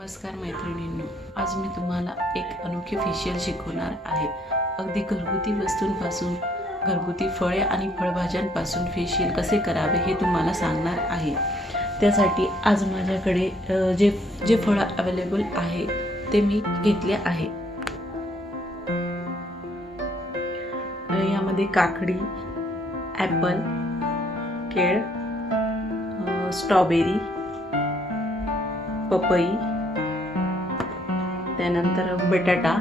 नमस्कार मैत्रिणींनो आज मी तुम्हाला एक अनोखे फेशियल शिकवणार आहे. अगदी घरगुती वस्तूंपासून घरगुती फळे आणि फळभाज्यांपासून फेशियल कसे करावे हे तुम्हाला सांगणार आहे. त्यासाठी आज माझ्याकडे जे जे फळं अवेलेबल आहे ते मी घेतले आहे. यामध्ये काकडी ॲपल केळ स्ट्रॉबेरी पपई त्यानंतर बटाटा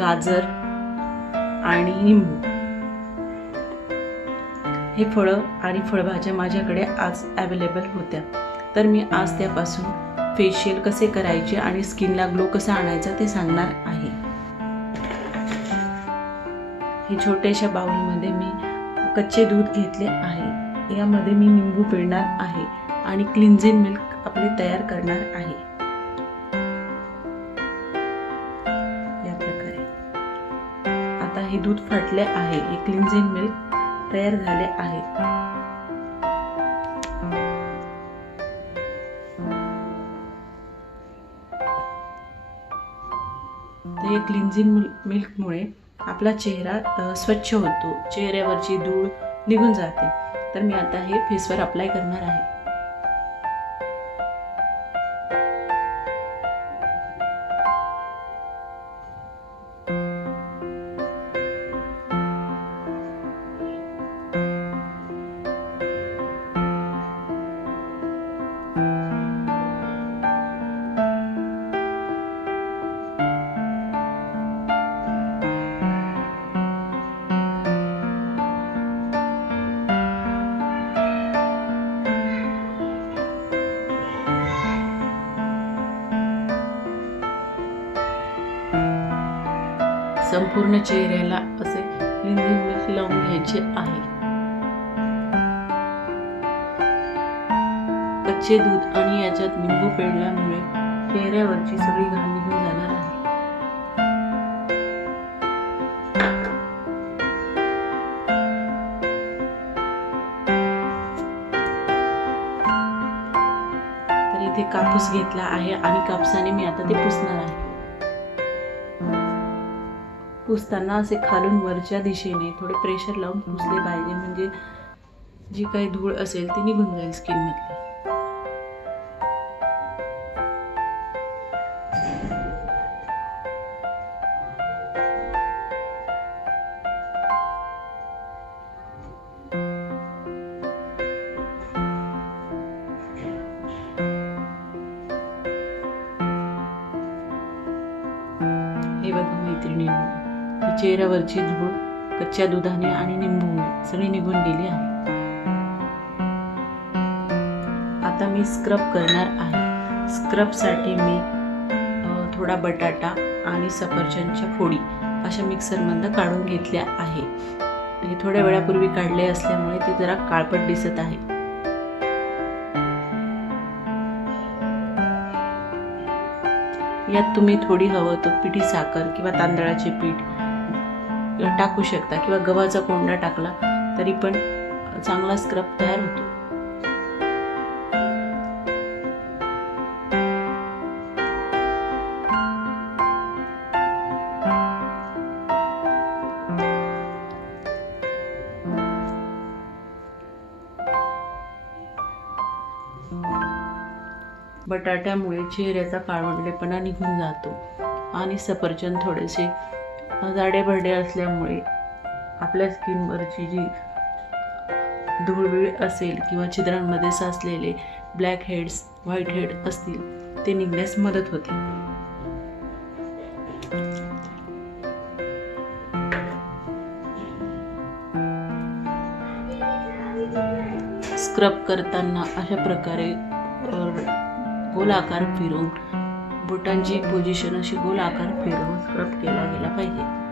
गाजर आणि लिंबू. हे फळं आणि फळभाज्या माझ्याकडे आज अवेलेबल होत्या. तर मी आज त्यापासून फेशियल कसे करायचे आणि स्किनला ग्लो कसा आणायचा ते सांगणार आहे. हे छोट्याशा बाऊलमध्ये मी कच्चे दूध घेतले आहे. यामध्ये मी निंबू पिळणार आहे आणि क्लिन्झिंग मिल्क आपले तयार करणार आहे. हे दूध फाटले आहे. हे क्लिन्झिंग मिल्क तयार झाले आहे. हे क्लिन्झिंग मिल्कमुळे आपला चेहरा स्वच्छ होतो. चेहऱ्यावरची धूळ निघून जाते. तर मी आता हे फेसवर अप्लाय करणार आहे. संपूर्ण चेहऱ्याला असे क्लिन्झिंग लावून घ्यायचे आहे. कच्चे दूध आणि याच्यात लिंबू पेडल्यामुळे चेहऱ्यावरची सगळी घाण निघून जाणार आहे. तर इथे कापूस घेतला आहे आणि कापसाने मी आता ते पुसणार आहे. पुसताना असे खालून वरच्या दिशेने थोडे प्रेशर लावून पुसले पाहिजे. म्हणजे जी काही धूळ असेल ती निघून जाईल स्किन मधली हे बघा मैत्रिणी चेहऱ्यावरची धूळ कच्च्या दुधाने आणि निंबूने सगळी निघून गेली आहे. आता मी स्क्रब करणार आहे. स्क्रबसाठी मी थोडा बटाटा आणि सफरचंदच्या फोडी अशा मिक्सरमधनं काढून घेतल्या आहे. हे थोड्या वेळापूर्वी काढले असल्यामुळे ते जरा काळपट दिसत आहे. यात तुम्ही थोडी हवं तर पिठी साखर किंवा तांदळाचे पीठ टाकू शकता किंवा गव्हाचा कोंडा टाकला तरी पण चांगला स्क्रब तयार होतो. बटाट्यामुळे चेहऱ्याचा काळवंडलेपणा निघून जातो आणि सफरचंद थोडेसे जाडे भरडे असल्यामुळे आपल्या स्किनवरची जी धूळवीळ असेल किंवा छिद्रांमध्ये साचलेले ब्लॅक हेड्स व्हाईट हेड असतील ते निघण्यास मदत होते. स्क्रब करताना अशा प्रकारे गोलाकार फिरून बुटांची पोझिशन अशी गोल आकार फिरवून स्क्रब केला गेला पाहिजे.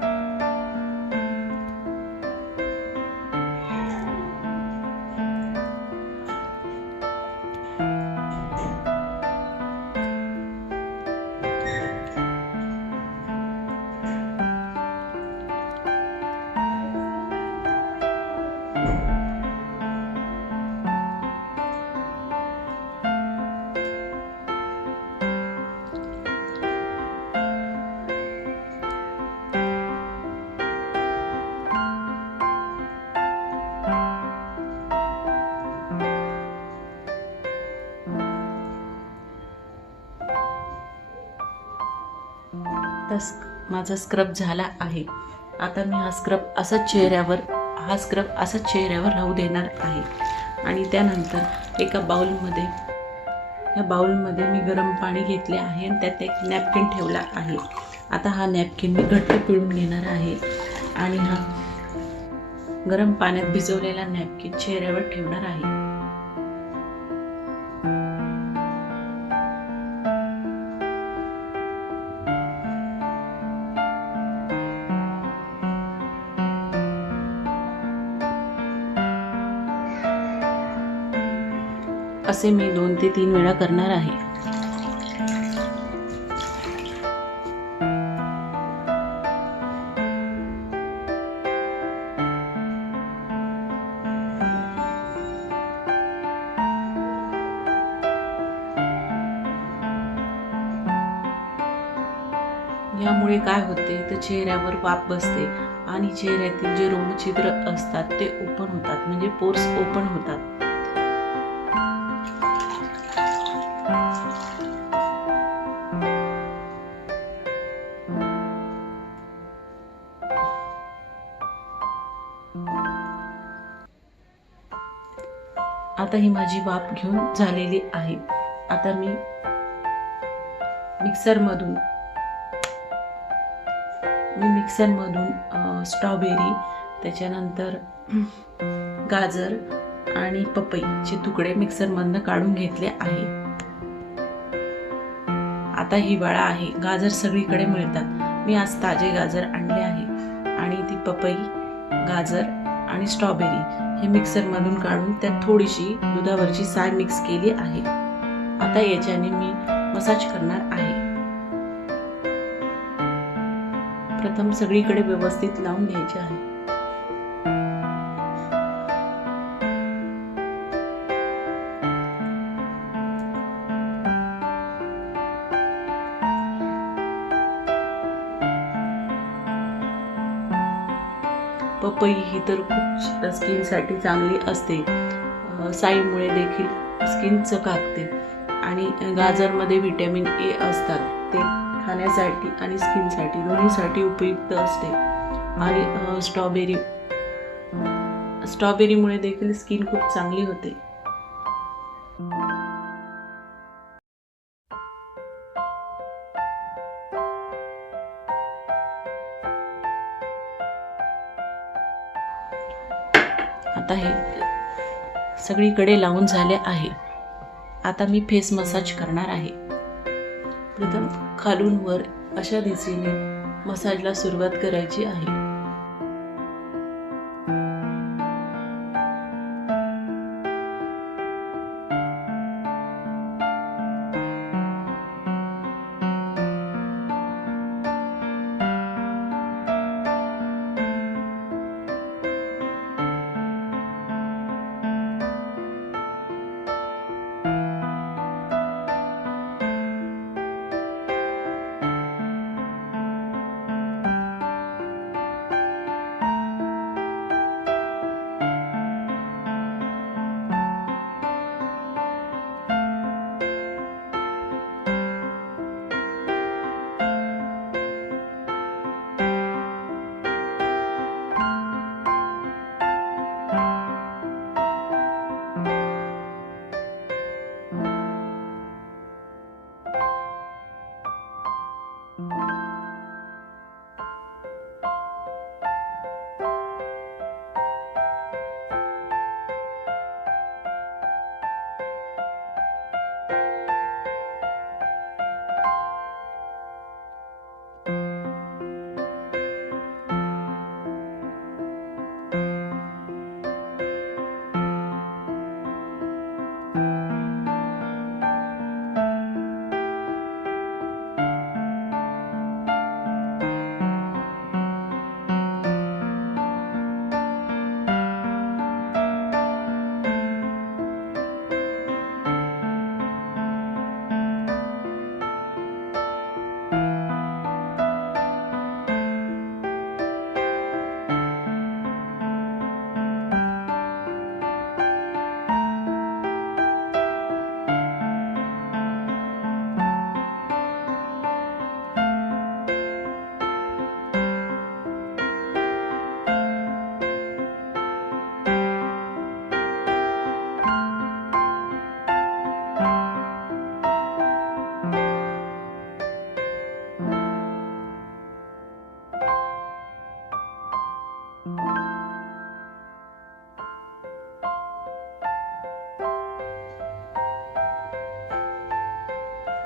आता स्क माझा स्क्रब झाला आहे. आता मी हा स्क्रब असाच चेहऱ्यावर हा स्क्रब असाच चेहऱ्यावर राहू देणार आहे. आणि त्यानंतर एका बाउलमध्ये ह्या बाऊलमध्ये मी गरम पाणी घेतले आहे आणि त्यात एक नॅपकिन ठेवला आहे. आता हा नॅपकिन मी घट्ट पिळून घेणार आहे. आणि हा गरम पाण्यात भिजवलेला नॅपकिन चेहऱ्यावर ठेवणार आहे. असे मी दोन ते तीन वेळा करणार आहे. यामुळे काय होते तर चेहऱ्यावर वाप बसते आणि चेहऱ्यातील जे रोमछिद्र असतात ते ओपन होतात. म्हणजे पोर्स ओपन होतात. आता ही माझी वाफ घेऊन झालेली आहे. आता मी मिक्सरमधून मी मिक्सरमधून स्ट्रॉबेरी त्याच्यानंतर गाजर आणि पपईचे तुकडे मिक्सरमधनं काढून घेतले आहे. आता हिवाळा आहे. गाजर सगळीकडे मिळतात. मी आज ताजे गाजर आणले आहे. आणि ती पपई गाजर आणि स्ट्रॉबेरी हे मिक्सरमधून काढून त्यात थोडीशी दुधावरची साय मिक्स केली आहे. आता याच्याने मी मसाज करणार आहे. प्रथम सगळीकडे व्यवस्थित लावून घ्यायचे आहे. पपई ही तर खूप स्किनसाठी चांगली असते. साईमुळे देखील स्किन चकाकते. आणि गाजरमध्ये व्हिटॅमिन ए असतात. ते खाण्यासाठी आणि स्किनसाठी दोन्हीसाठी उपयुक्त असते. आणि स्ट्रॉबेरी स्ट्रॉबेरीमुळे देखील स्किन खूप चांगली होते. आता हे सगळीकडे लावून झाले आहे. आता मी फेस मसाज करणार आहे. प्रथम खालून वर अशा दिशेने मसाजला सुरुवात करायची आहे.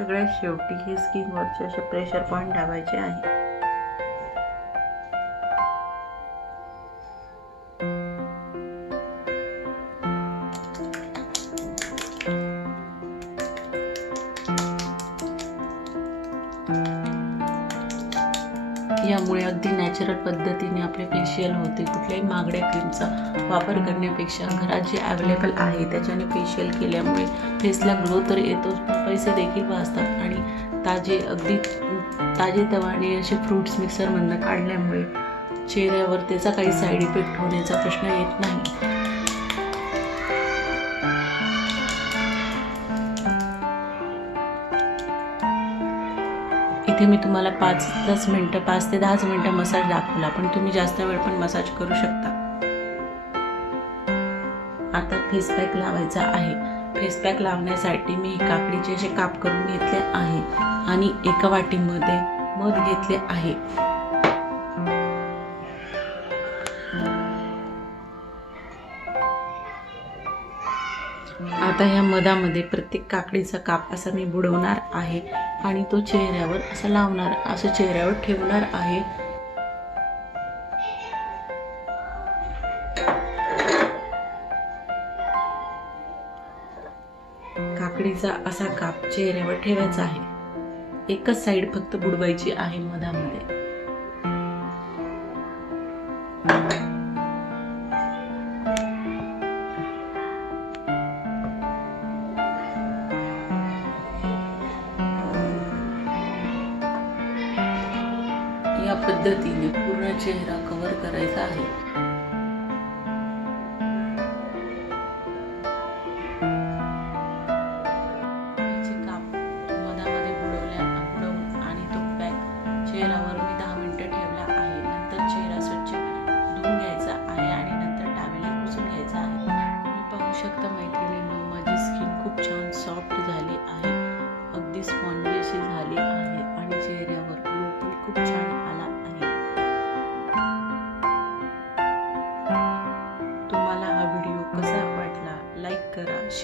सगळ्यात शेवटी हे स्किनवरचे असे प्रेशर पॉईंट लावायचे आहे. यामुळे अगदी नॅचरल पद्धतीने आपले फेशियल होते. कुठल्याही महागड्या क्रीमचा वापर करण्यापेक्षा घरात जे अवेलेबल आहे त्याच्याने फेशियल केल्यामुळे फेसला ग्लो तर येतोच पण पैसे देखील वाचतात आणि ताजे अगदी ताजे तवाने असे फ्रूट्स मिक्सरमधनं काढल्यामुळे चेहऱ्यावर त्याचा काही साईड इफेक्ट होण्याचा प्रश्न येत नाही. इथे मी तुम्हाला पाच दस मिनटं पाच ते दहाच मिनटं मसाज दाखवला. पण तुम्ही जास्त वेळ पण मसाज करू शकता. आता फेस पॅक लावायचा आहे. फेस पॅक लावण्यासाठी मी काकडीचे असे काप करून घेतले आहे आणि एका वाटीमध्ये मध घेतले आहे. आता ह्या मधामध्ये प्रत्येक काकडीचा काप असा मी बुडवणार आहे आणि तो चेहऱ्यावर असं लावणार असं चेहऱ्यावर ठेवणार आहे. काकडीचा असा काप चेहऱ्यावर ठेवायचा आहे. एकच साईड फक्त बुडवायची आहे मधामध्ये. स्किन खूप छान सॉफ्ट झाली आहे. अगदी स्पॉन्जी अशी झाली आहे. आणि चेहऱ्यावर खूप छान